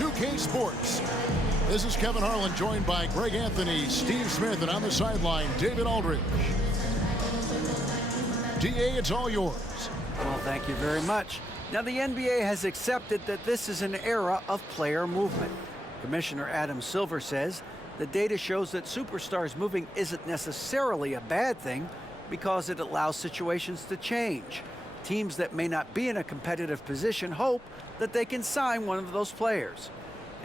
2K Sports. This is Kevin Harlan, joined by Greg Anthony, Steve Smith, and on the sideline, David Aldridge. DA, it's all yours. Well, thank you very much. Now, the NBA has accepted that this is an era of player movement. Commissioner Adam Silver says the data shows that superstars moving isn't necessarily a bad thing because it allows situations to change. Teams that may not be in a competitive position hope that they can sign one of those players.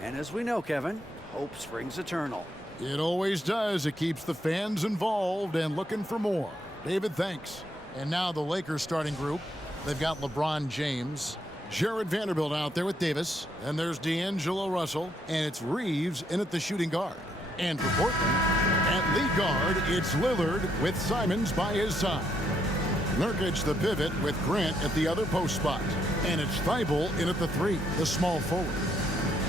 And as we know, Kevin, hope springs eternal. It always does. It keeps the fans involved and looking for more. David, thanks. And now the Lakers starting group. They've got LeBron James, Jared Vanderbilt out there with Davis, and there's D'Angelo Russell, and it's Reeves in at the shooting guard. And for Portland, at lead guard, it's Lillard with Simons by his side. Nurkic the pivot with Grant at the other post spot. And it's Thibault in at the 3, the small forward.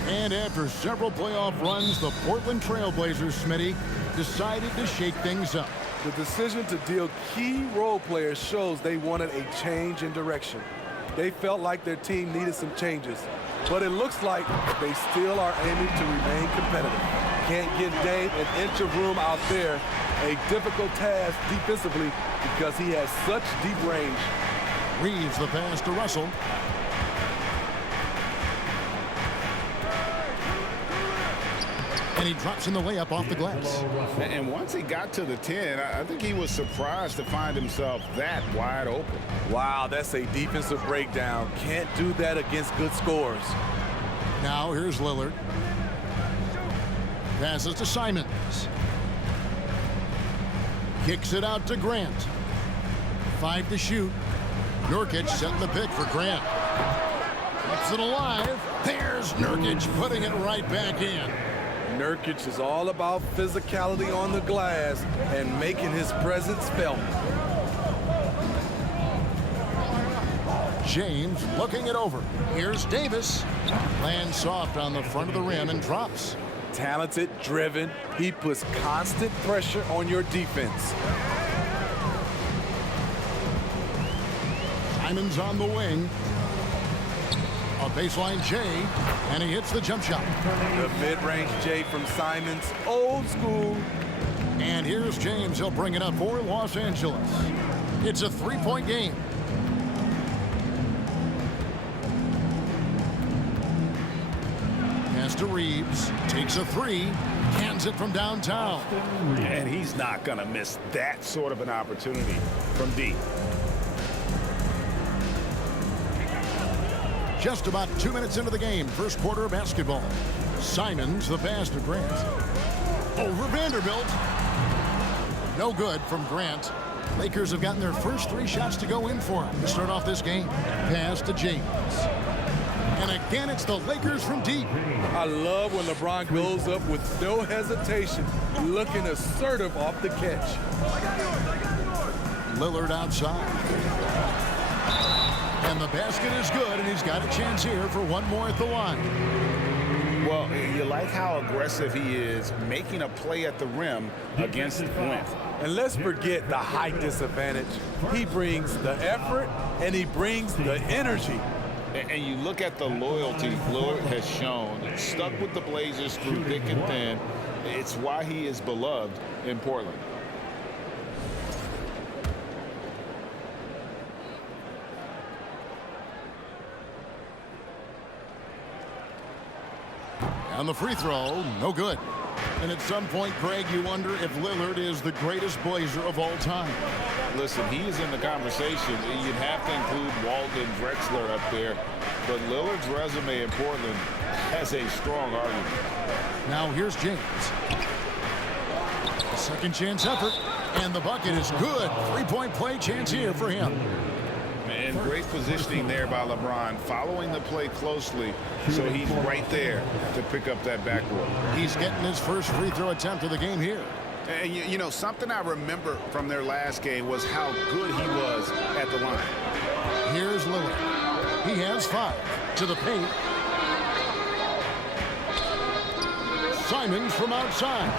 And after several playoff runs, the Portland Trailblazers, Smitty, decided to shake things up. The decision to deal key role players shows they wanted a change in direction. They felt like their team needed some changes, but it looks like they still are aiming to remain competitive. Can't give Dame an inch of room out there, a difficult task defensively because he has such deep range. Reeves the pass to Russell. And he drops in the layup off the glass. And once he got to the 10, I think he was surprised to find himself that wide open. Wow, that's a defensive breakdown. Can't do that against good scores. Now here's Lillard. Passes to Simons. Kicks it out to Grant. 5 to shoot. Nurkic setting the pick for Grant. Keeps it alive. There's Nurkic putting it right back in. Nurkic is all about physicality on the glass and making his presence felt. James looking it over. Here's Davis. Lands soft on the front of the rim and drops. Talented, driven, he puts constant pressure on your defense. Simons on the wing. A baseline J, and he hits the jump shot. The mid-range J from Simons, old school. And here's James. He'll bring it up for Los Angeles. It's a 3-point game. Pass to Reeves. Takes a 3. Cans it from downtown. And he's not going to miss that sort of an opportunity from deep. Just about 2 minutes into the game, first quarter of basketball. Simons, the pass to Grant. Over Vanderbilt. No good from Grant. Lakers have gotten their first 3 shots to go in for him to start off this game. Pass to James. And again, it's the Lakers from deep. I love when LeBron goes up with no hesitation, looking assertive off the catch. Lillard outside. And the basket is good, and he's got a chance here for one more at the line. Well, you like how aggressive he is making a play at the rim against length. And let's forget the height disadvantage. He brings the effort, and he brings the energy. And you look at the loyalty Lillard has shown, stuck with the Blazers through thick and thin. It's why he is beloved in Portland. On the free throw, no good. And at some point, Greg, you wonder if Lillard is the greatest Blazer of all time. Listen, he is in the conversation. You'd have to include Walton Drexler up there. But Lillard's resume in Portland has a strong argument. Now here's James. A second chance effort. And the bucket is good. 3-point play chance here for him. And great positioning there by LeBron, following the play closely, so he's right there to pick up that backboard. He's getting his first free throw attempt of the game here. And you know, something I remember from their last game was how good he was at the line. Here's Lillard. He has 5 to the paint. Simons from outside.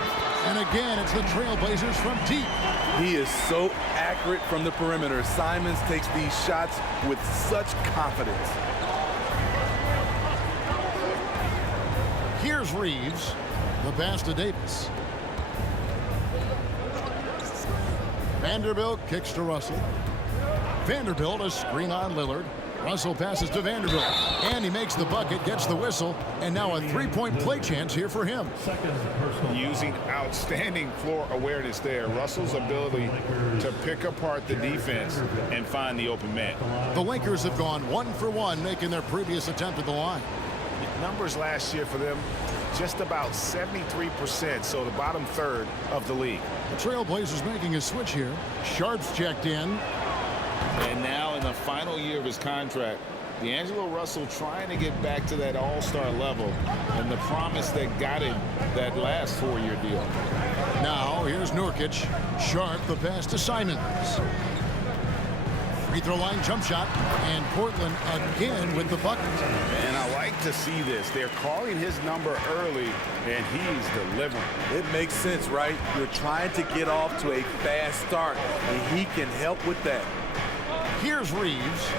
And again, it's the Trailblazers from deep. He is so accurate from the perimeter. Simons takes these shots with such confidence. Here's Reeves. The pass to Davis. Vanderbilt kicks to Russell. Vanderbilt a screen on Lillard. Russell passes to Vanderbilt, and he makes the bucket, gets the whistle, and now a three-point play chance here for him. Using outstanding floor awareness there. Russell's ability to pick apart the defense and find the open man. The Lakers have gone 1 for 1, making their previous attempt at the line. Numbers last year for them, just about 73%, so the bottom third of the league. The Trailblazers making a switch here. Sharp's checked in. And now in the final year of his contract, D'Angelo Russell trying to get back to that all-star level and the promise that got him that last 4-year deal. Now here's Nurkic. Sharp the pass to Simons. Free throw line jump shot, and Portland again with the bucket. And I like to see this. They're calling his number early, and he's delivering. It makes sense, right? You're trying to get off to a fast start, and he can help with that. Here's Reeves.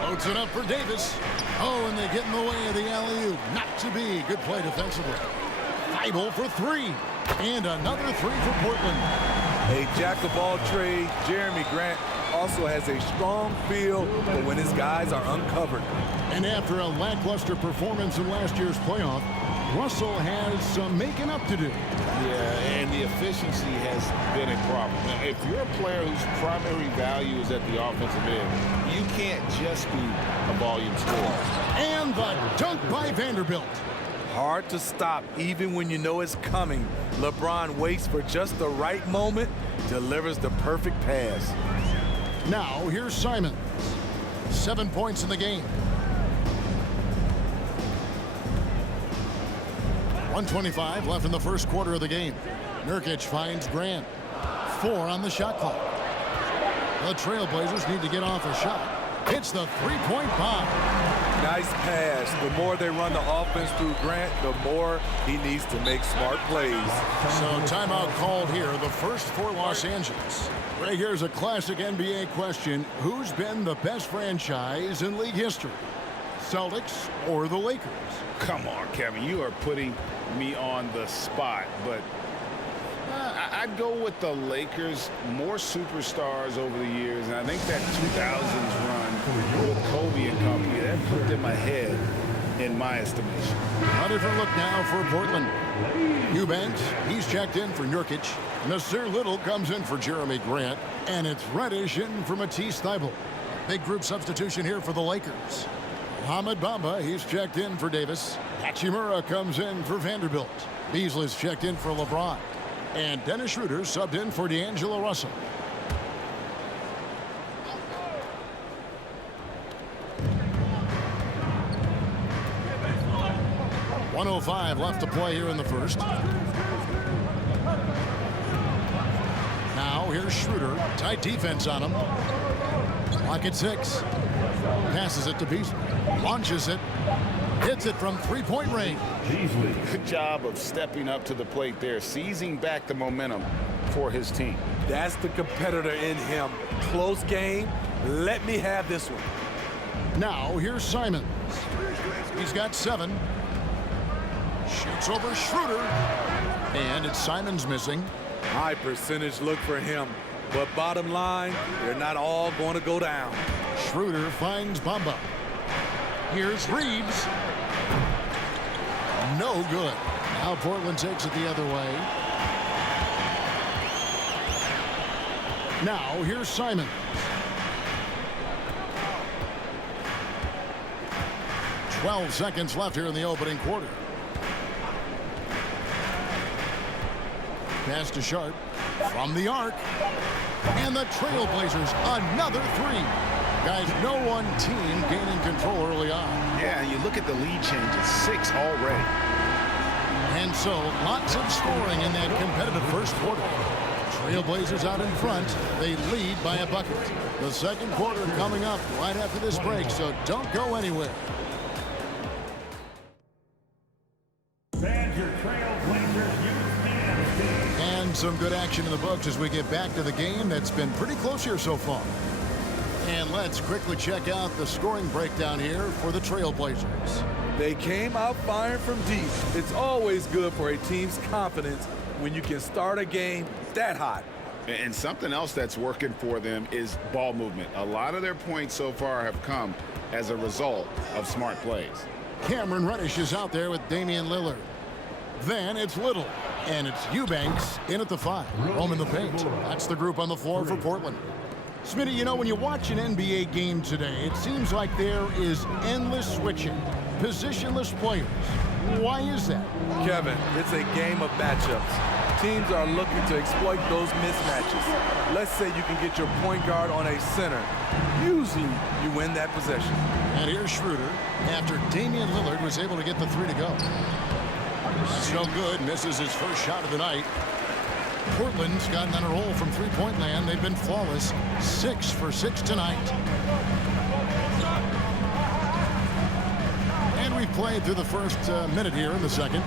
Loads it up for Davis. Oh, and they get in the way of the alley-oop. Not to be. Good play defensively. Thibault for three. And another three for Portland. A jack-of-all trades, Jeremy Grant also has a strong feel for when his guys are uncovered. And after a lackluster performance in last year's playoff, Russell has some making up to do. Yeah, and the efficiency has been a problem. Now, if you're a player whose primary value is at the offensive end, you can't just be a volume scorer. And the dunk by Vanderbilt. Hard to stop even when you know it's coming. LeBron waits for just the right moment, delivers the perfect pass. Now here's Simons. 7 points in the game. 1:25 left in the first quarter of the game. Nurkic finds Grant. 4 on the shot clock. The Trailblazers need to get off a shot. It's the three-point bomb. Nice pass. The more they run the offense through Grant, the more he needs to make smart plays. So timeout called here, the first for Los Angeles. Right here's a classic NBA question. Who's been the best franchise in league history? Celtics or the Lakers? Come on, Kevin, you are putting me on the spot, but I'd go with the Lakers. More superstars over the years, and I think that 2000s run with Kobe and company, that put them ahead in my estimation. A different look now for Portland. Eubanks, he's checked in for Nurkic. Nasir Little comes in for Jeremy Grant, and it's Reddish in for Matisse Thybulle. Big group substitution here for the Lakers. Mohamed Bamba, he's checked in for Davis. Hachimura comes in for Vanderbilt. Beasley's checked in for LeBron. And Dennis Schroeder subbed in for D'Angelo Russell. .105 left to play here in the first. Now here's Schroeder. Tight defense on him. Clock at 6. Passes it to Beasley. Launches it. Hits it from three-point range. Good job of stepping up to the plate there, seizing back the momentum for his team. That's the competitor in him. Close game. Let me have this one. Now here's Simons. He's got 7. Shoots over Schroeder. And it's Simons missing. High percentage look for him. But bottom line, they're not all going to go down. Schroeder finds Bamba. Here's Reeves. No good. Now Portland takes it the other way. Now here's Simons. 12 seconds left here in the opening quarter. Pass to Sharp from the arc. And the Trailblazers, another 3. Guys, no one team gaining control early on. Yeah, you look at the lead changes, 6 already. And so, lots of scoring in that competitive first quarter. Trailblazers out in front. They lead by a bucket. The second quarter coming up right after this break, so don't go anywhere. And some good action in the books as we get back to the game that's been pretty close here so far. And let's quickly check out the scoring breakdown here for the Trailblazers. They came out firing from deep. It's always good for a team's confidence when you can start a game that hot. And something else that's working for them is ball movement. A lot of their points so far have come as a result of smart plays. Cameron Reddish is out there with Damian Lillard. Then it's Little, and it's Eubanks in at the 5. Roaming the paint. That's the group on the floor for Portland. Smitty, you know, when you watch an NBA game today, it seems like there is endless switching, positionless players. Why is that? Kevin, it's a game of matchups. Teams are looking to exploit those mismatches. Let's say you can get your point guard on a center. Usually, you win that possession. And here's Schroeder after Damian Lillard was able to get the 3 to go. So good, misses his first shot of the night. Portland's gotten on a roll from three-point land. They've been flawless, 6 for 6 tonight. And we've played through the first minute here in the second.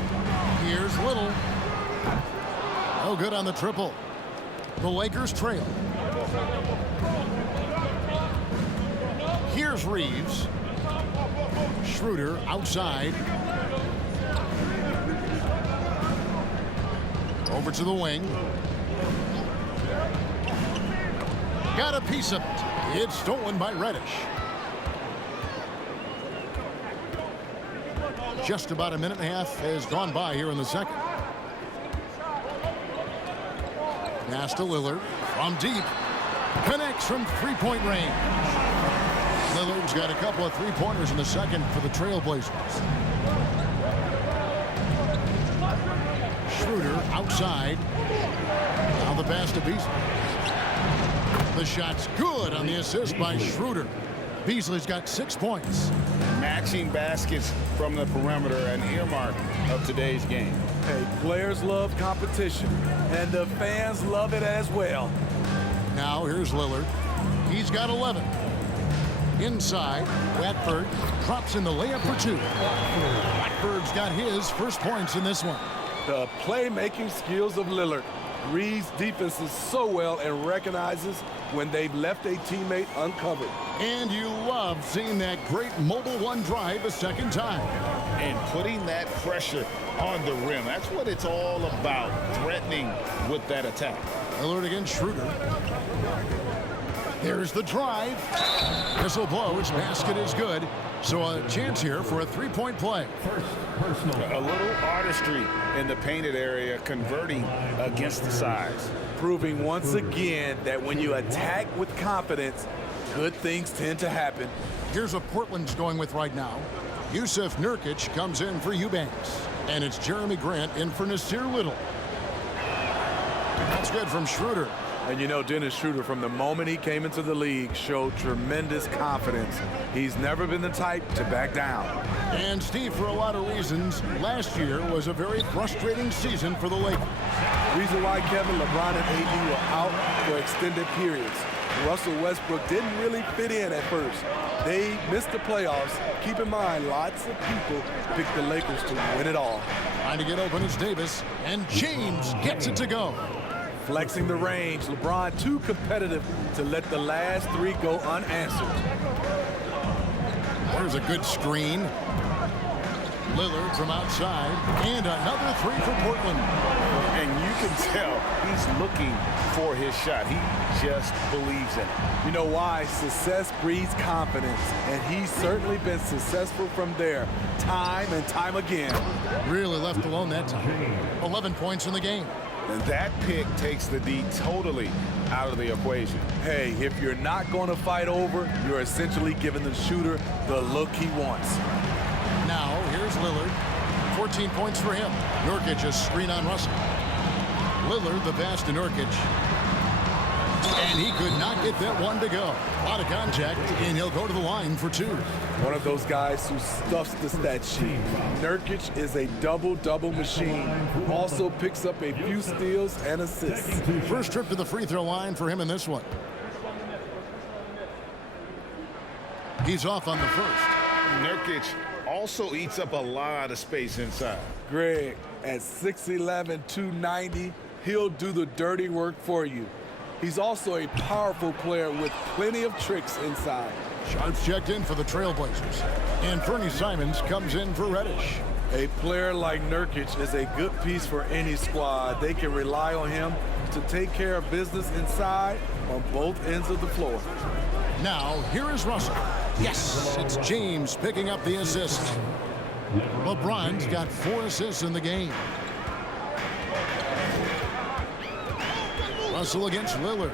Here's Little. No good on the triple. The Lakers trail. Here's Reeves. Schroeder outside. Over to the wing. Got a piece of it. It's stolen by Reddish. Just about a minute and a half has gone by here in the second. Pass to Lillard from deep. Connects from three-point range. Lillard's got a couple of three-pointers in the second for the Trailblazers. Schroeder outside. Now the pass to Beasley. The shot's good on the assist by Schroeder. Beasley's got 6 points. Matching baskets from the perimeter, an earmark of today's game. Hey, players love competition, and the fans love it as well. Now here's Lillard. He's got 11. Inside, Watford drops in the layup for 2. Watford's got his first points in this one. The playmaking skills of Lillard. Reads defenses so well and recognizes when they've left a teammate uncovered. And you love seeing that great mobile one drive a second time. And putting that pressure on the rim. That's what it's all about, threatening with that attack. Lillard against Schroeder. There's the drive. Whistle blows. Basket is good. So a chance here for a three-point play. A little artistry in the painted area, converting against the size. Proving once again that when you attack with confidence, good things tend to happen. Here's what Portland's going with right now. Yusuf Nurkic comes in for Eubanks. And it's Jeremy Grant in for Nasir Little. That's good from Schroeder. And you know, Dennis Schroeder, from the moment he came into the league, showed tremendous confidence. He's never been the type to back down. And Steve, for a lot of reasons, last year was a very frustrating season for the Lakers. Reason why Kevin, LeBron, and AD were out for extended periods. Russell Westbrook didn't really fit in at first. They missed the playoffs. Keep in mind, lots of people picked the Lakers to win it all. Trying to get open is Davis, and James gets it to go. Flexing the range, LeBron too competitive to let the last 3 go unanswered. There's a good screen. Lillard from outside, and another 3 for Portland. And you can tell he's looking for his shot. He just believes in it. You know why? Success breeds confidence, and he's certainly been successful from there, time and time again. Really left alone that time. 11 points in the game. And that pick takes the D totally out of the equation. Hey, if you're not going to fight over, you're essentially giving the shooter the look he wants. Now, here's Lillard. 14 points for him. Nurkic a screen on Russell. Lillard the pass to Nurkic. And he could not get that one to go. A lot of contact, and he'll go to the line for 2. One of those guys who stuffs the stat sheet. Nurkic is a double-double machine. Also picks up a few steals and assists. First trip to the free throw line for him in this one. He's off on the first. Nurkic also eats up a lot of space inside. Greg, at 6'11", 290, he'll do the dirty work for you. He's also a powerful player with plenty of tricks inside. Sharp's checked in for the Trailblazers. And Fernie Simons comes in for Reddish. A player like Nurkic is a good piece for any squad. They can rely on him to take care of business inside on both ends of the floor. Now, here is Russell. Yes, it's James picking up the assist. LeBron's got 4 assists in the game. Russell against Lillard.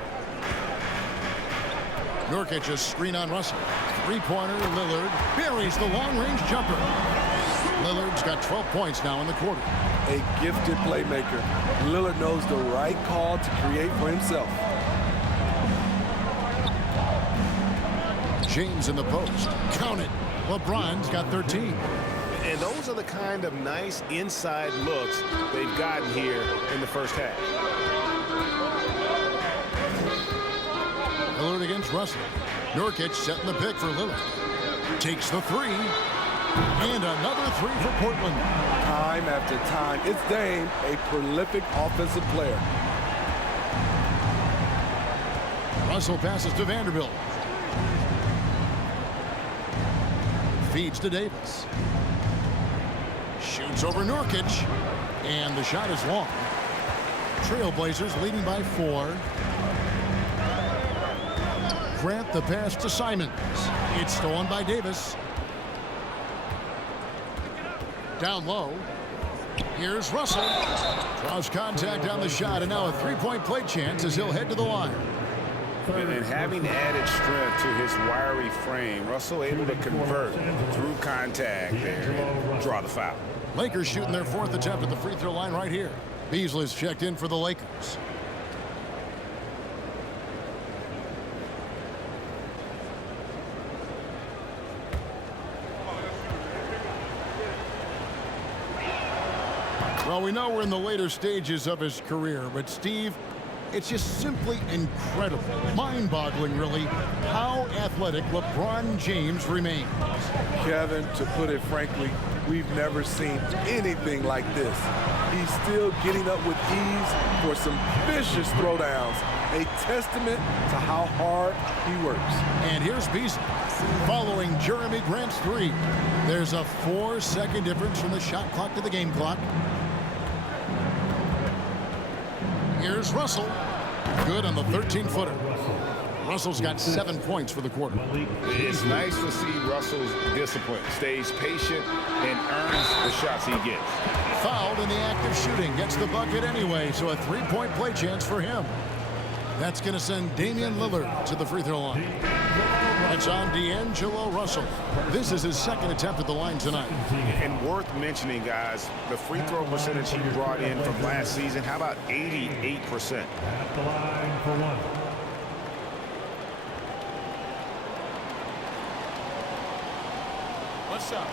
Nurkic a screen on Russell. Three-pointer, Lillard buries the long-range jumper. Lillard's got 12 points now in the quarter. A gifted playmaker. Lillard knows the right call to create for himself. James in the post. Count it. LeBron's got 13. And those are the kind of nice inside looks they've gotten here in the first half. Lillard against Russell. Nurkic setting the pick for Lillard. Takes the three. And another three for Portland. Time after time, it's Dame, a prolific offensive player. Russell passes to Vanderbilt. Feeds to Davis. Shoots over Nurkic. And the shot is long. Trailblazers leading by 4. Grant the pass to Simons. It's stolen by Davis. Down low. Here's Russell. Draws contact on the shot, and now a three-point play chance as he'll head to the line. And having added strength to his wiry frame, Russell able to convert through contact there and draw the foul. Lakers shooting their 4th attempt at the free throw line right here. Beasley's checked in for the Lakers. Well, we know we're in the later stages of his career, but Steve, it's just simply incredible, mind-boggling really, how athletic LeBron James remains. Kevin, to put it frankly, we've never seen anything like this. He's still getting up with ease for some vicious throwdowns, a testament to how hard he works. And here's Beasley following Jeremy Grant's 3. There's a 4-second difference from the shot clock to the game clock. Here's Russell. Good on the 13-footer. Russell's got 7 points for the quarter. It's nice to see Russell's discipline. Stays patient and earns the shots he gets. Fouled in the act of shooting. Gets the bucket anyway, so a 3-point play chance for him. That's going to send Damian Lillard to the free throw line. That's on D'Angelo Russell. This is his 2nd attempt at the line tonight. And worth mentioning, guys, the free throw percentage he brought in from last season, how about 88%? At the line for 1. What's up?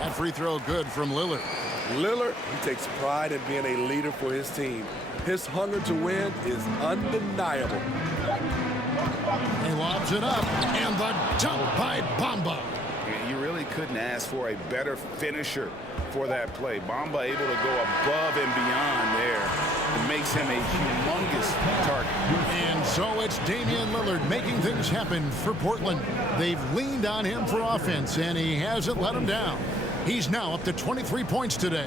That free throw good from Lillard. Lillard, he takes pride in being a leader for his team. His hunger to win is undeniable. He lobs it up, and the dunk by Bamba. You really couldn't ask for a better finisher for that play. Bamba able to go above and beyond there. It makes him a humongous target. And so it's Damian Lillard making things happen for Portland. They've leaned on him for offense, and he hasn't let them down. He's now up to 23 points today.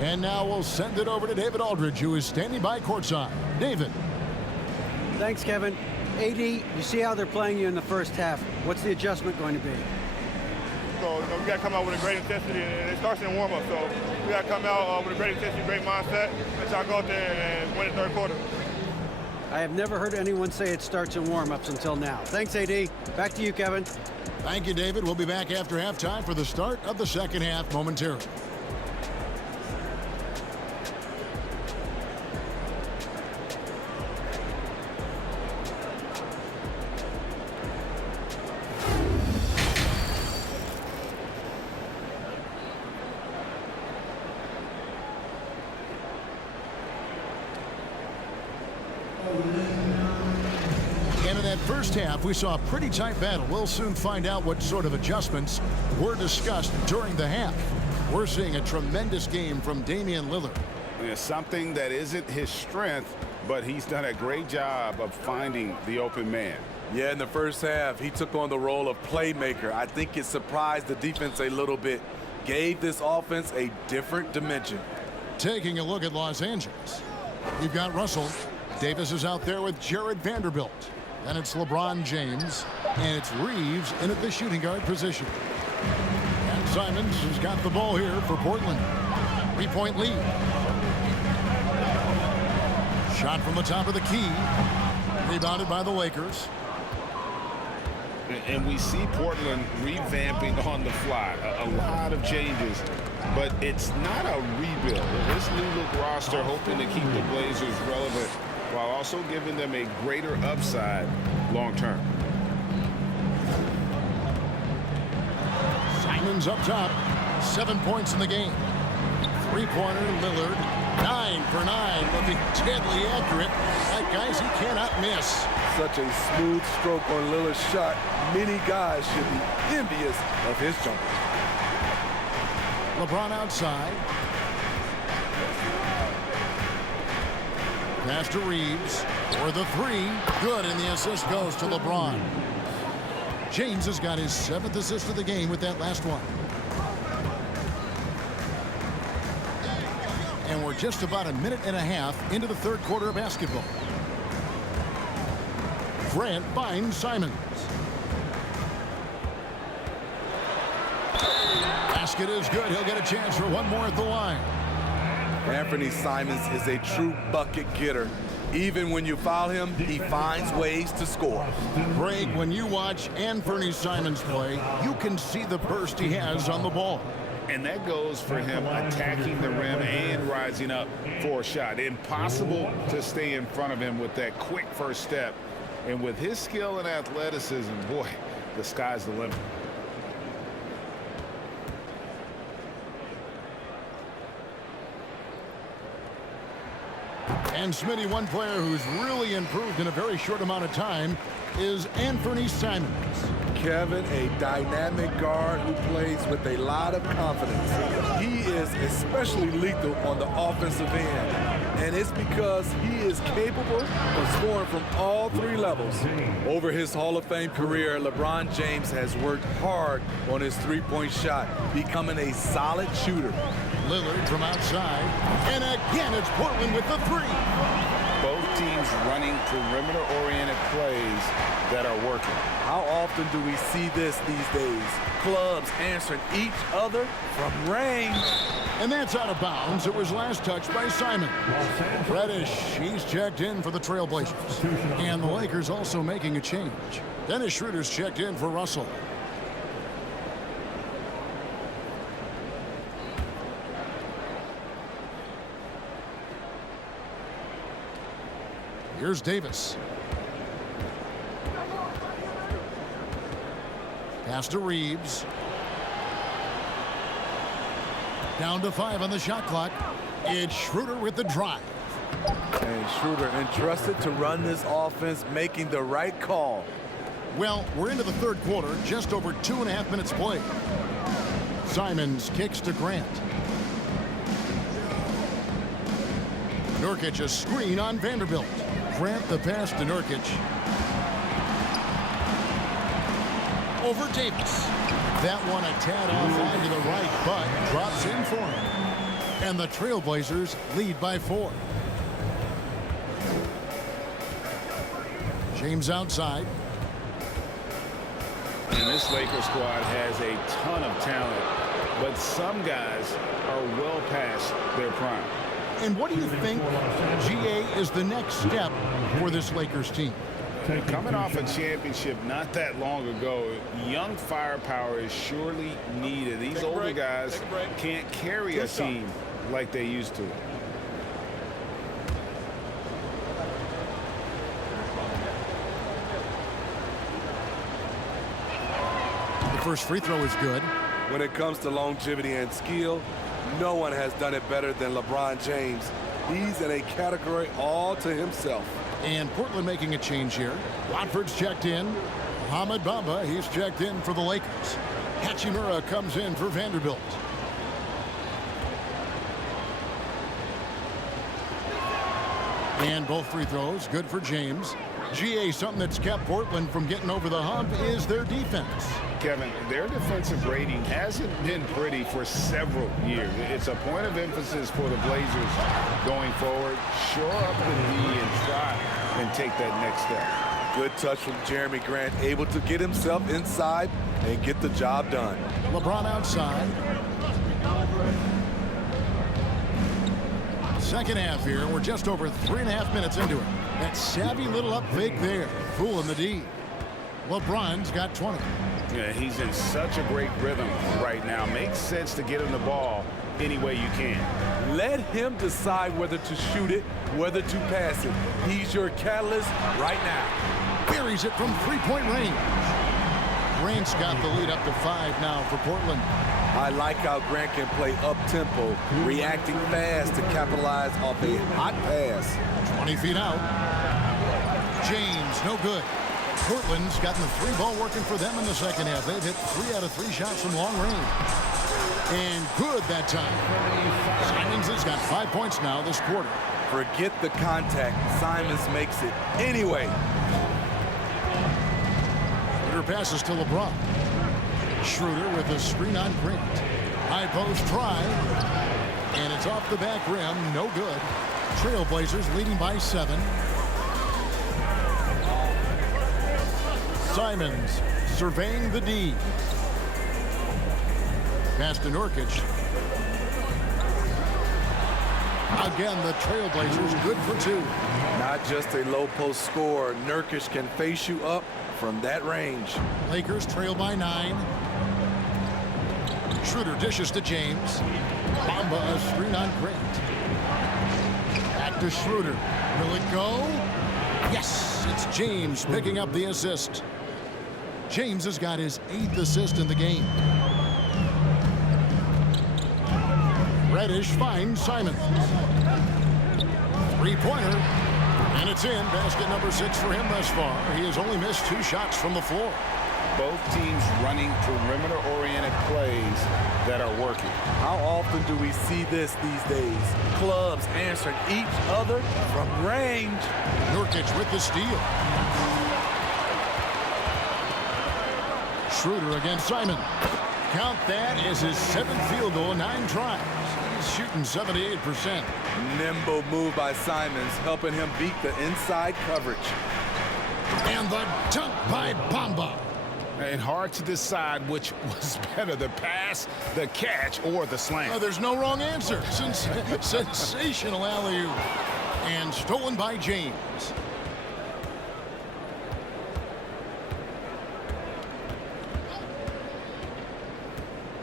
And now we'll send it over to David Aldridge, who is standing by courtside. David. Thanks, Kevin. AD, you see how they're playing you in the first half. What's the adjustment going to be? So we got to come out with a great intensity, and it starts in the warm-up. So we got to come out with a great intensity, great mindset, and try to go out there and win the third quarter. I have never heard anyone say it starts in warm-ups until now. Thanks, AD. Back to you, Kevin. Thank you, David. We'll be back after halftime for the start of the second half momentarily. in that first half, we saw a pretty tight battle. We'll soon find out what sort of adjustments were discussed during the half. We're seeing a tremendous game from Damian Lillard. Yeah, something that isn't his strength, but he's done a great job of finding the open man. Yeah, in the first half, he took on the role of playmaker. I think it surprised the defense a little bit, gave this offense a different dimension. Taking a look at Los Angeles, you've got Russell. Davis is out there with Jared Vanderbilt. Then it's LeBron James, and it's Reeves in at the shooting guard position. And Simons has got the ball here for Portland. 3-point lead. Shot from the top of the key. Rebounded by the Lakers. And we see Portland revamping on the fly. A lot of changes, but it's not a rebuild. This new look roster hoping to keep the Blazers relevant while also giving them a greater upside long term. Simons up top. 7 points in the game. Three-pointer, Lillard. 9 for 9, looking deadly accurate. Like guys he cannot miss. Such a smooth stroke on Lillard's shot. Many guys should be envious of his jumper. LeBron outside. Pass to Reeves for the three. Good, and the assist goes to LeBron. James has got his 7th assist of the game with that last one. And we're just about a minute and a half into the third quarter of basketball. Grant finds Simons. Basket is good. He'll get a chance for one more at the line. Anthony Simons is a true bucket getter. Even when you foul him, he finds ways to score. Greg, when you watch Anthony Simons play, you can see the burst he has on the ball. And that goes for him attacking the rim and rising up for a shot. Impossible to stay in front of him with that quick first step. And with his skill and athleticism, boy, the sky's the limit. And Smitty, one player who's really improved in a very short amount of time is Anthony Simons. Kevin, a dynamic guard who plays with a lot of confidence. He is especially lethal on the offensive end. And it's because he is capable of scoring from all 3 levels. Over his Hall of Fame career, LeBron James has worked hard on his 3-point shot, becoming a solid shooter. Lillard from outside. And again, it's Portland with the three. Both teams running perimeter-oriented plays that are working. How often do we see this these days? Clubs answering each other from range. And that's out of bounds. It was last touched by Simon. Reddish, he's checked in for the Trailblazers. And the Lakers also making a change. Dennis Schroeder's checked in for Russell. Here's Davis. Pass to Reeves. Down to 5 on the shot clock. It's Schroeder with the drive. And Schroeder entrusted to run this offense, making the right call. Well, we're into the third quarter, just over 2.5 minutes played. Simons kicks to Grant. Nurkic a screen on Vanderbilt. Grant the pass to Nurkic. Over Davis. That one a tad offline to the right, but drops in for him. And the Trailblazers lead by 4. James outside. And this Lakers squad has a ton of talent, but some guys are well past their prime. And what do you think, GA, is the next step for this Lakers team? Coming off a championship not that long ago, young firepower is surely needed. These older guys can't carry a team like they used to. The first free throw is good. When it comes to longevity and skill, no one has done it better than LeBron James. He's in a category all to himself. And Portland making a change here. Watford's checked in. Mohamed Bamba, he's checked in for the Lakers. Hachimura comes in for Vanderbilt. And both free throws, good for James. GA, something that's kept Portland from getting over the hump is their defense. Kevin, their defensive rating hasn't been pretty for several years. It's a point of emphasis for the Blazers going forward. Shore up the D and try and take that next step. Good touch from Jeremy Grant, able to get himself inside and get the job done. LeBron outside. Second half here. We're just over 3.5 minutes into it. That savvy little up fake there. Fooling the D. LeBron's got 20. Yeah, he's in such a great rhythm right now. Makes sense to get him the ball any way you can. Let him decide whether to shoot it, whether to pass it. He's your catalyst right now. Buries it from three-point range. Grant's got the lead up to 5 now for Portland. I like how Grant can play up-tempo, reacting fast to capitalize off a hot pass. 20 feet out. James, no good. Portland's gotten the 3-ball working for them in the second half. They've hit 3 out of 3 shots from long range. And good that time. Simons has got 5 points now this quarter. Forget the contact. Simons makes it anyway. Schroeder passes to LeBron. Schroeder with a screen on Grant. High post try. And it's off the back rim. No good. Trailblazers leading by 7. Simons surveying the D. Pass to Nurkic. Again, the Trailblazers good for 2. Not just a low post score. Nurkic can face you up from that range. Lakers trail by 9. Schroeder dishes to James. Bamba a screen on Grant. Back to Schroeder. Will it go? Yes, it's James picking up the assist. James has got his 8th assist in the game. Reddish finds Simons. Three-pointer. And it's in. Basket number 6 for him thus far. He has only missed 2 shots from the floor. Both teams running perimeter-oriented plays that are working. How often do we see this these days? Clubs answering each other from range. Nurkic with the steal. Schroeder against Simon. Count that as his 7th field goal, 9 tries. He's shooting 78%. Nimble move by Simons, helping him beat the inside coverage. And the dunk by Bamba. And hard to decide which was better, the pass, the catch, or the slam. There's no wrong answer. Sensational alley-oop. And stolen by James.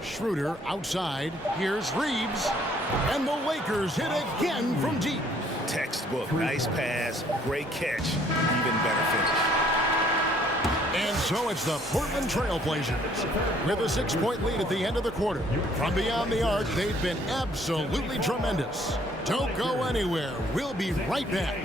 Schroeder outside. Here's Reeves. And the Lakers hit again from deep. Textbook. Nice pass. Great catch. Even better finish. And so it's the Portland Trailblazers with a 6-point lead at the end of the quarter. From beyond the arc, they've been absolutely tremendous. Don't go anywhere. We'll be right back.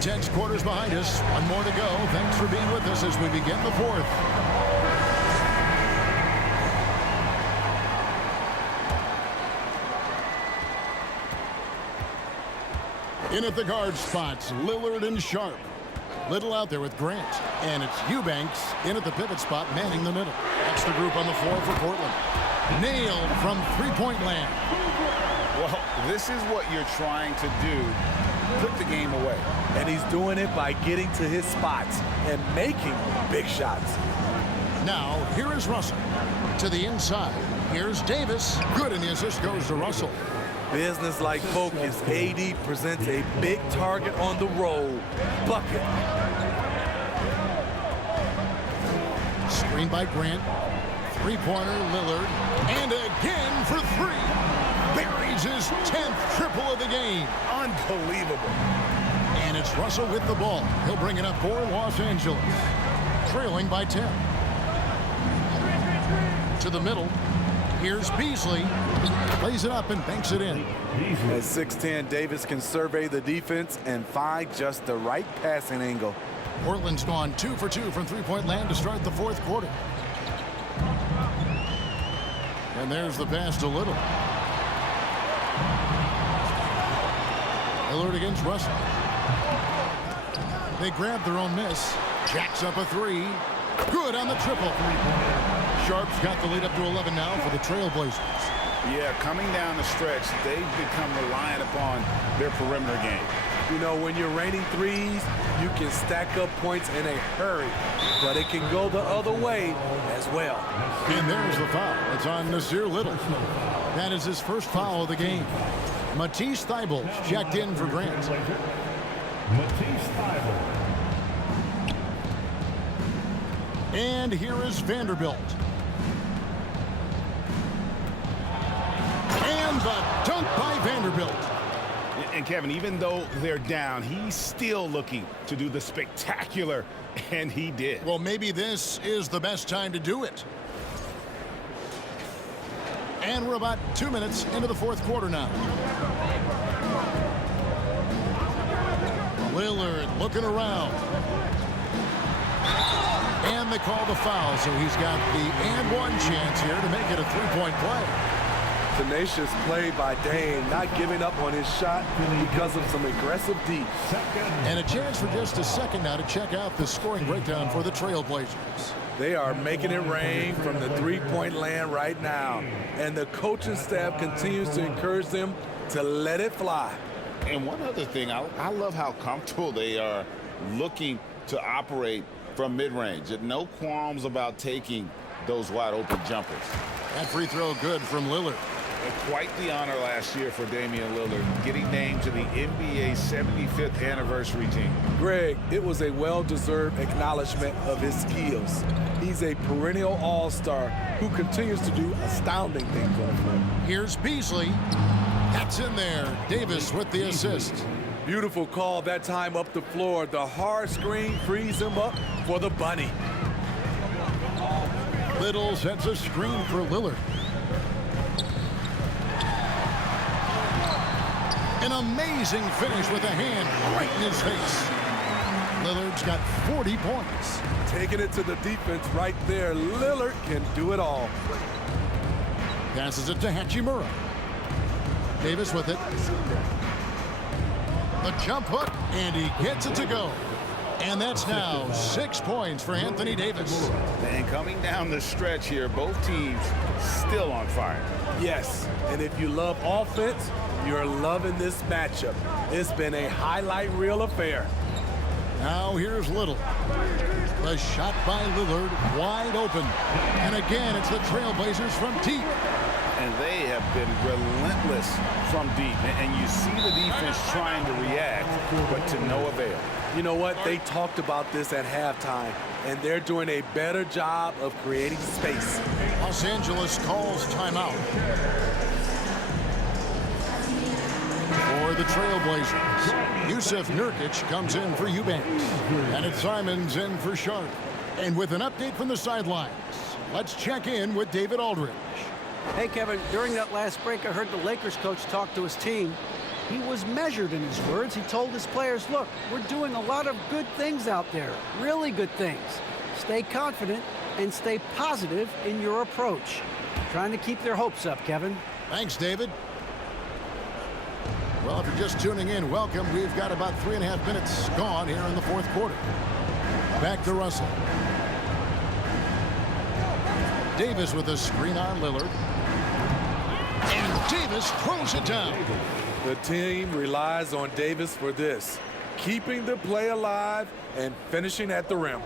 Tense quarters behind us. One more to go. Thanks for being with us as we begin the 4th. In at the guard spots, Lillard and Sharp. Little out there with Grant. And it's Eubanks in at the pivot spot, manning the middle. That's the group on the floor for Portland. Nailed from three-point land. Well, this is what you're trying to do. Put the game away. And he's doing it by getting to his spots and making big shots. Now, here is Russell. To the inside. Here's Davis. Good, and the assist goes to Russell. Business-like focus. AD presents a big target on the roll. Bucket. Screen by Grant. Three-pointer, Lillard. And again for 3. buries his 10th triple of the game. Unbelievable. And it's Russell with the ball. He'll bring it up for Los Angeles. Trailing by 10. To the middle. Here's Beasley. Plays it up and banks it in. At 6'10", Davis can survey the defense and find just the right passing angle. Portland's gone 2 for 2 from three-point land to start the fourth quarter. And there's the pass to Little. Lillard against Russell. They grab their own miss. Jacks up a three. Good on the triple. Sharp's got the lead up to 11 now for the Trailblazers. Yeah, coming down the stretch, they've become reliant upon their perimeter game. You know, when you're raining threes, you can stack up points in a hurry, but it can go the other way as well. And there's the foul. It's on Nasir Little. That is his first foul of the game. Matisse Thybulle's checked in for Grant. Matisse Thybulle. And here is Vanderbilt. And the dunk by Vanderbilt. And Kevin, even though they're down, he's still looking to do the spectacular, and he did. Well, maybe this is the best time to do it. And we're about 2 minutes into the fourth quarter now. Lillard looking around. And they call the foul, so he's got the and one chance here to make it a three-point play. Tenacious play by Dame, not giving up on his shot because of some aggressive D. And a chance for just a second now to check out the scoring breakdown for the Trailblazers. They are making it rain from the three-point land right now. And the coaching staff continues to encourage them to let it fly. And one other thing, I love how comfortable they are looking to operate from mid-range. No qualms about taking those wide-open jumpers. That free throw good from Lillard. And quite the honor last year for Damian Lillard, getting named to the NBA 75th anniversary team. Greg, it was a well-deserved acknowledgement of his skills. He's a perennial all-star who continues to do astounding things on the floor. Here's Beasley. That's in there. Davis with the assist. Beautiful call that time up the floor. The hard screen frees him up for the bunny. Little sets a screen for Lillard. An amazing finish with a hand right in his face. Lillard's got 40 points. Taking it to the defense right there. Lillard can do it all. Passes it to Hachimura. Davis with it. The jump hook, and he gets it to go. And that's now 6 points for Anthony Davis. And coming down the stretch here, both teams still on fire. Yes, and if you love offense, you're loving this matchup. It's been a highlight reel affair. Now here's Little. The shot by Lillard, wide open. And again, it's the Trailblazers from deep. And they have been relentless from deep. And you see the defense trying to react, but to no avail. You know what? They talked about this at halftime, and they're doing a better job of creating space. Los Angeles calls timeout. For the Trailblazers, Yusuf Nurkic comes in for Eubanks. And it's Simons in for Sharp. And with an update from the sidelines, let's check in with David Aldridge. Hey, Kevin, during that last break, I heard the Lakers coach talk to his team. He was measured in his words. He told his players, look, we're doing a lot of good things out there, really good things. Stay confident and stay positive in your approach. Trying to keep their hopes up, Kevin. Thanks, David. Well, if you're just tuning in, welcome. We've got about 3.5 minutes gone here in the fourth quarter. Back to Russell. Davis with a screen on Lillard. And Davis throws it down. The team relies on Davis for this, keeping the play alive and finishing at the rim.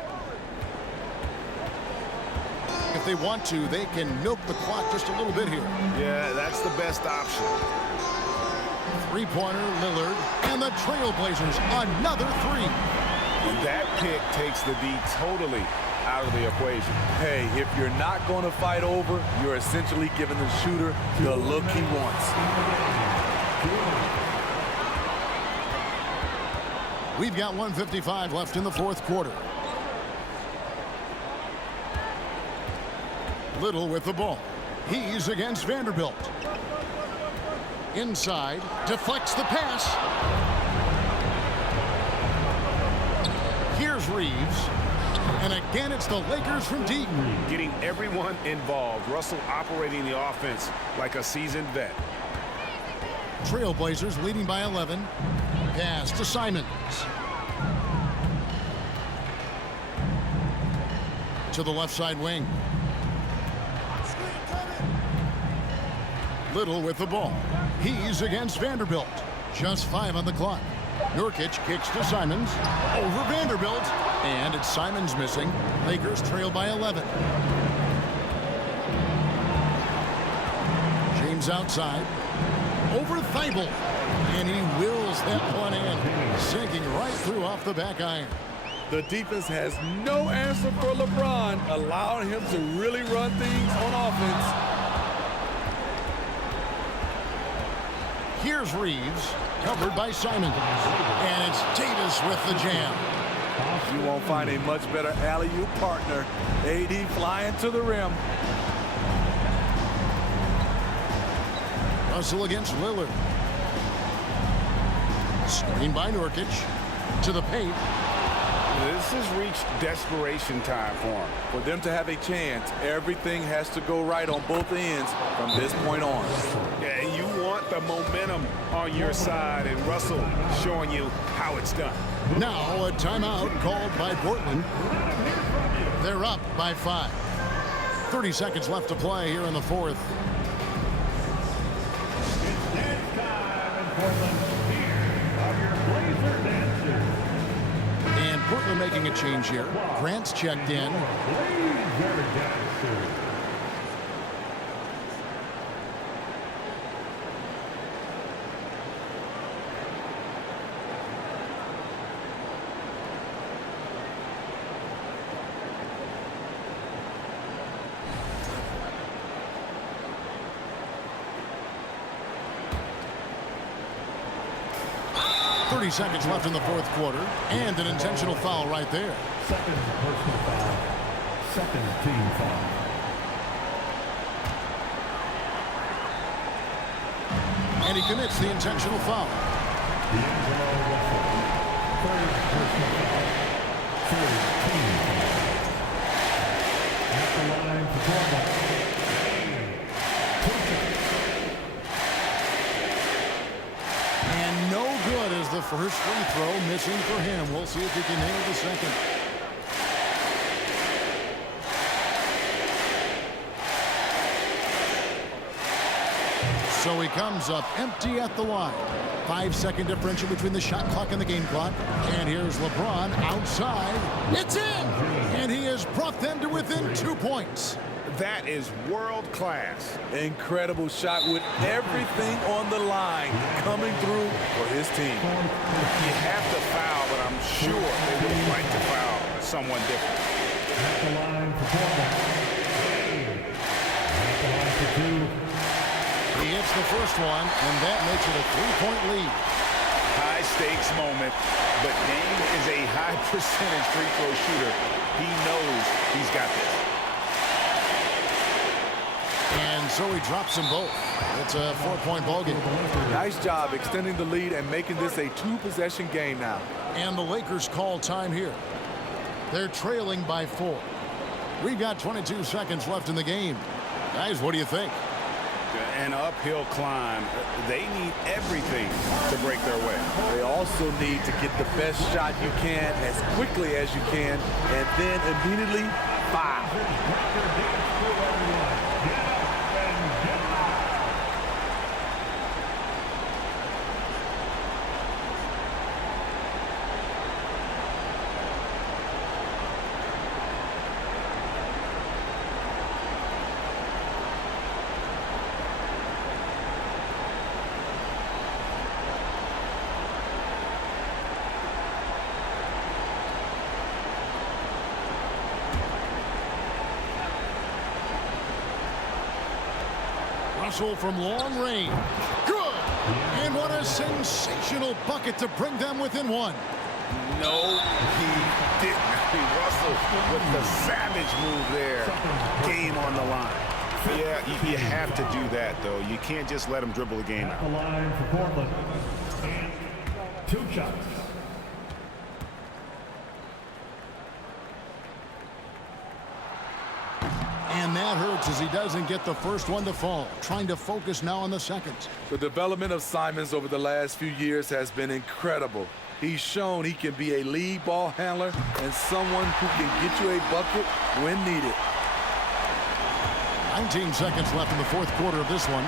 If they want to, they can milk the clock just a little bit here. Yeah, that's the best option. Three-pointer, Lillard, and the Trailblazers, another three. That pick takes the D totally out of the equation. Hey, if you're not going to fight over, you're essentially giving the shooter the look he wants. We've got 1:55 left in the fourth quarter. Little with the ball. He's against Vanderbilt. Inside, deflects the pass. Here's Reeves. And again, it's the Lakers from deep. Getting everyone involved. Russell operating the offense like a seasoned vet. Trailblazers leading by 11. Pass to Simons. To the left side wing. Little with the ball. He's against Vanderbilt. Just 5 on the clock. Nurkic kicks to Simons. Over Vanderbilt. And it's Simons missing. Lakers trail by 11. James outside. Over Thibault. And he wills that one in. Sinking right through off the back iron. The defense has no answer for LeBron, allowing him to really run things on offense. Here's Reeves, covered by Simons. And it's Davis with the jam. You won't find a much better alley-oop partner. AD flying to the rim. Russell against Lillard. Screen by Nurkic. To the paint. This has reached desperation time for him. For them to have a chance, everything has to go right on both ends from this point on. Yeah, and you want the momentum on your side, and Russell showing you how it's done. Now a timeout called by Portland. They're up by 5. 30 seconds left to play here in the fourth. It's dance time in Portland. Here are your Blazer dancers. And Portland making a change here. Grant's checked in. Blazer dancers. Seconds left in the fourth quarter, and an intentional foul right there. Second personal foul. Second team foul. And he commits the intentional foul. D'Angelo Russell. Third personal foul. Third team foul. At the line for Portland. And no good as the first free throw missing for him. We'll see if he can nail the second. So he comes up empty at the line. 5-second differential between the shot clock and the game clock. And here's LeBron outside. It's in! And he has brought them to within 2 points. That is world class. Incredible shot with everything on the line coming through for his team. You have to foul, but I'm sure they would like to foul someone different. At the line for Portland. At the line for 2. He hits the first one, and that makes it a 3-point lead. High stakes moment, but Dame is a high percentage free throw shooter. He knows he's got this. And so he drops them both. It's a 4-point ball game. Nice job extending the lead and making this a 2-possession game now. And the Lakers call time here. They're trailing by 4. We've got 22 seconds left in the game. Guys, what do you think? An uphill climb. They need everything to break their way. They also need to get the best shot you can as quickly as you can, and then immediately foul. Russell from long range. Good! And what a sensational bucket to bring them within one. No, he didn't. Russell with the savage move there. Game on the line. Yeah, you have to do that, though. You can't just let him dribble the game out. The line for Portland. And 2 shots. And that hurts as he doesn't get the first one to fall. Trying to focus now on the second. The development of Simons over the last few years has been incredible. He's shown he can be a lead ball handler and someone who can get you a bucket when needed. 19 seconds left in the fourth quarter of this one.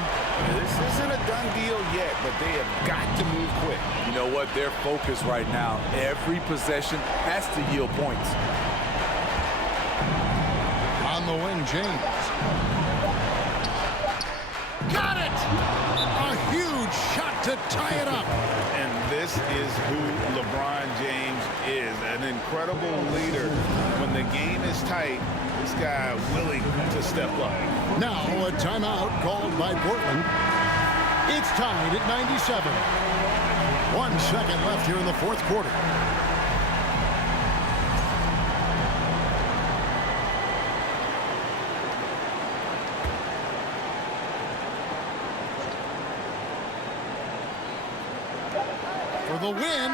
This isn't a done deal yet, but they have got to move quick. You know what? Their focus right now, every possession has to yield points. On the wing, James. Got it! A huge shot to tie it up. And this is who LeBron James is, an incredible leader. When the game is tight, this guy willing to step up. Now a timeout called by Portland. It's tied at 97. 1 second left here in the fourth quarter. For the win.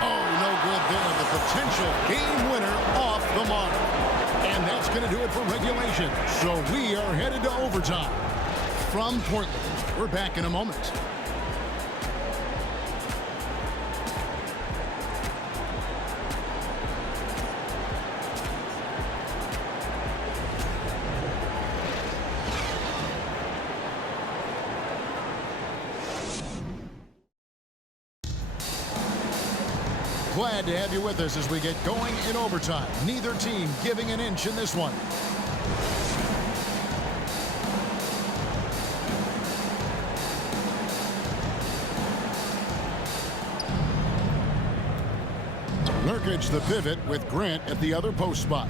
Oh, no good there. The potential game winner off the mark. And that's going to do it for regulation. So we are headed to overtime. From Portland, we're back in a moment. Glad to have you with us as we get going in overtime. Neither team giving an inch in this one. Nurkic the pivot with Grant at the other post spot.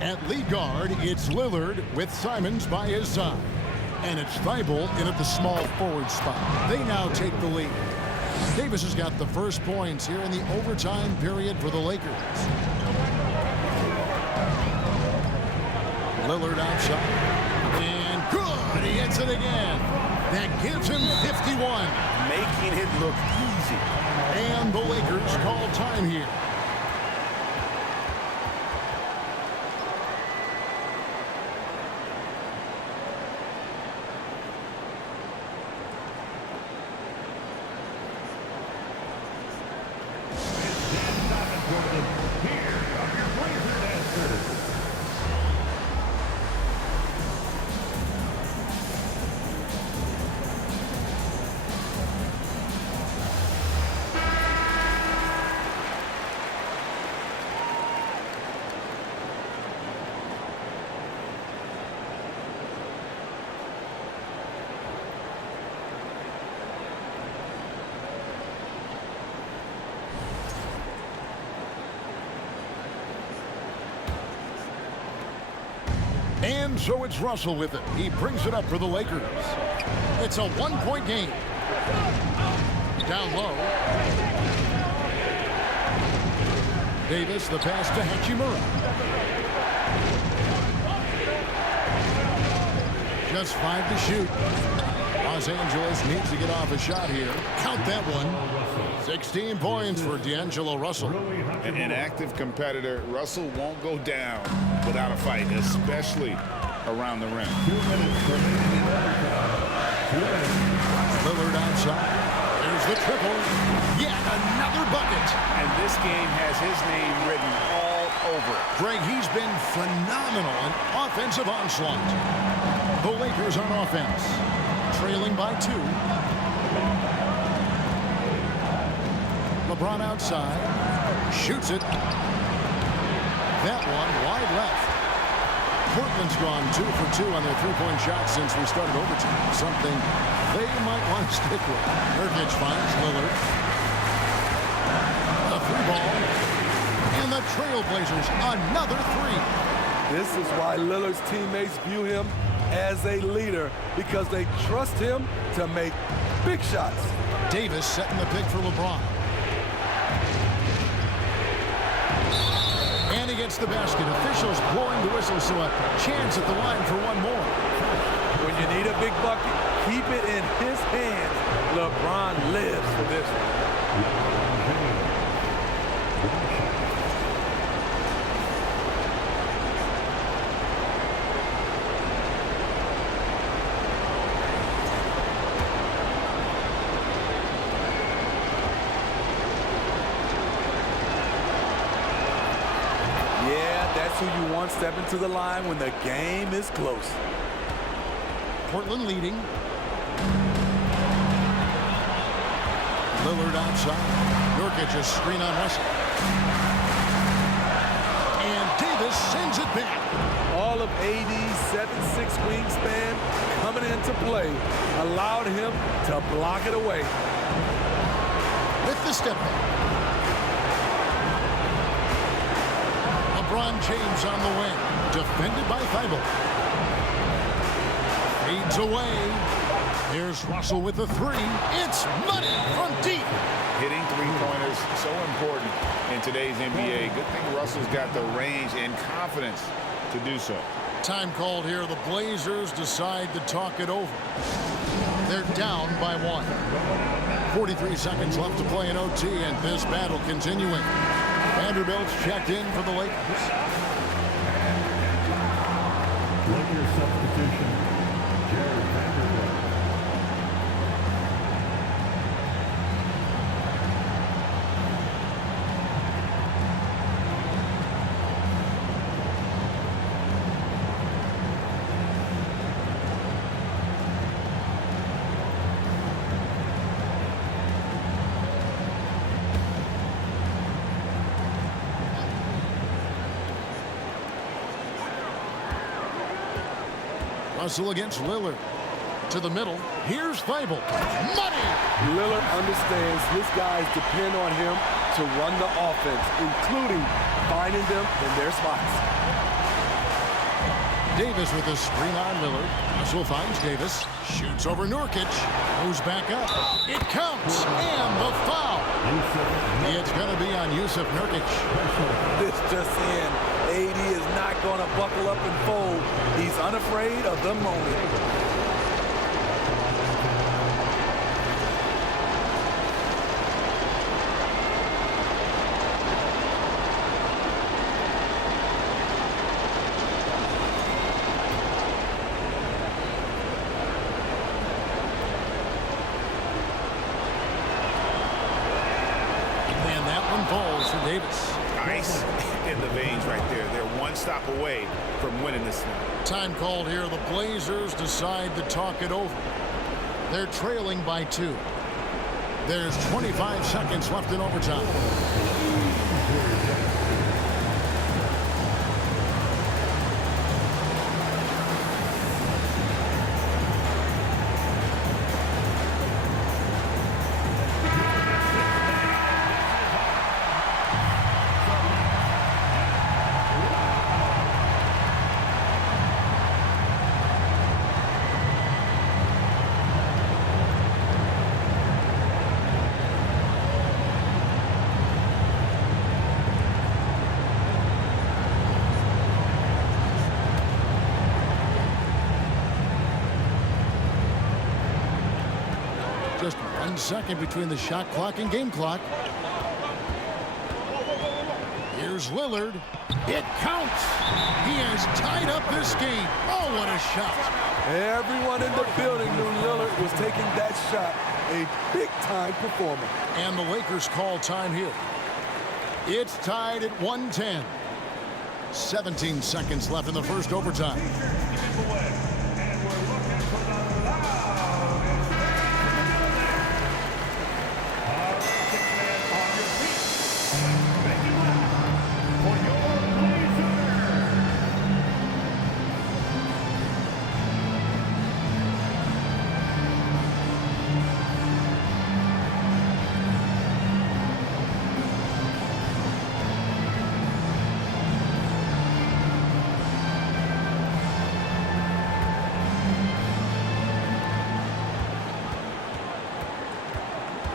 At lead guard, it's Lillard with Simons by his side. And it's Thibault in at the small forward spot. They now take the lead. Davis has got the first points here in the overtime period for the Lakers. Lillard outside. And good! He hits it again. That gives him 51. Making it look easy. And the Lakers call time here. And so it's Russell with it. He brings it up for the Lakers. It's a one-point game. Down low. Davis, the pass to Hachimura. Just 5 to shoot. Los Angeles needs to get off a shot here. Count that one. 16 points for D'Angelo Russell. An active competitor. Russell won't go down without a fight, especially around the rim. Lillard outside. There's the triple. Yet another bucket. And this game has his name written all over it. Greg, he's been phenomenal in offensive onslaught. The Lakers on offense. Trailing by 2. LeBron outside. Shoots it. That one wide left. Portland's gone 2 for 2 on their three-point shots since we started overtime. Something they might want to stick with. Nurkic finds Lillard. A 3-ball. And the Trailblazers another 3. This is why Lillard's teammates view him as a leader because they trust him to make big shots. Davis setting the pick for LeBron. And he gets the basket. Officials blowing the whistle, so a chance at the line for one more. When you need a big bucket, keep it in his hands. LeBron lives for this one. Who you want stepping to the line when the game is close. Portland leading. Lillard outside. Nurkic a screen on Russell. And Davis sends it back. All of AD's 7'6" wingspan coming into play allowed him to block it away. With the step back. LeBron James on the wing, defended by Thibault. Fades away. Here's Russell with the three. It's money from deep. Hitting three-pointers, so important in today's NBA. Good thing Russell's got the range and confidence to do so. Time called here. The Blazers decide to talk it over. They're down by one. 43 seconds left to play in OT, and this battle continuing. Vanderbilt's checked in for the Lakers. Lakers substitution, Jared Vanderbilt. Russell against Lillard. To the middle. Here's Thibault. Money! Lillard understands his guys depend on him to run the offense, including finding them in their spots. Davis with a screen on Lillard. Russell finds Davis. Shoots over Nurkic. Goes back up. It counts. And the foul. It's going to be on Yusuf Nurkic. This just in. AD is not going to buckle up and fold. He's unafraid of the moment. And that one falls for Davis. Ice in the veins right there. They're one stop away from winning this thing. Time called here. The Blazers decide to talk it over. They're trailing by 2. There's 25 seconds left in overtime. Just 1 second between the shot clock and game clock. Here's Lillard. It counts. He has tied up this game. Oh, what a shot. Everyone in the building knew Lillard was taking that shot. A big-time performer. And the Lakers call time here. It's tied at 110. 17 seconds left in the first overtime.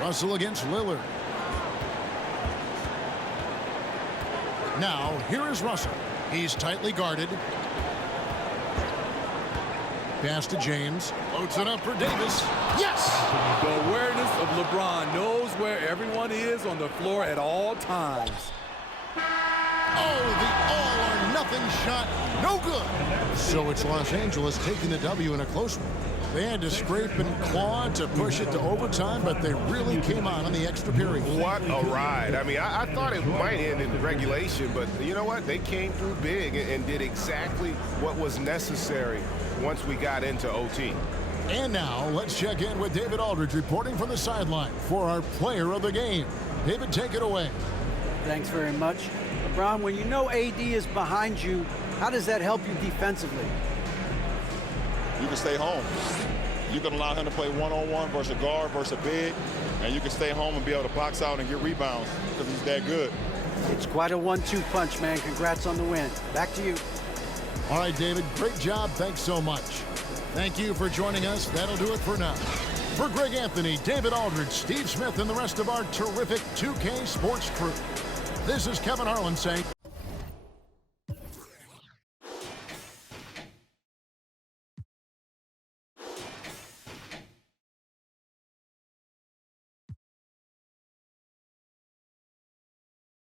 Russell against Lillard. Now, here is Russell. He's tightly guarded. Pass to James. Loads it up for Davis. Yes! The awareness of LeBron knows where everyone is on the floor at all times. Oh, the all-or-nothing shot. No good. So it's Los Angeles taking the W in a close one. They had to scrape and claw to push it to overtime, but they really came on in the extra period. What a ride. I mean, I thought it might end in regulation, but you know what? They came through big and did exactly what was necessary once we got into OT. And now, let's check in with David Aldridge reporting from the sideline for our player of the game. David, take it away. Thanks very much. LeBron, when you know AD is behind you, how does that help you defensively? You can stay home. You can allow him to play one-on-one versus a guard versus a big, and you can stay home and be able to box out and get rebounds because he's that good. It's quite a 1-2 punch, man. Congrats on the win. Back to you. All right, David, great job. Thanks so much. Thank you for joining us. That'll do it for now. For Greg Anthony, David Aldridge, Steve Smith, and the rest of our terrific 2K Sports crew, this is Kevin Harlan saying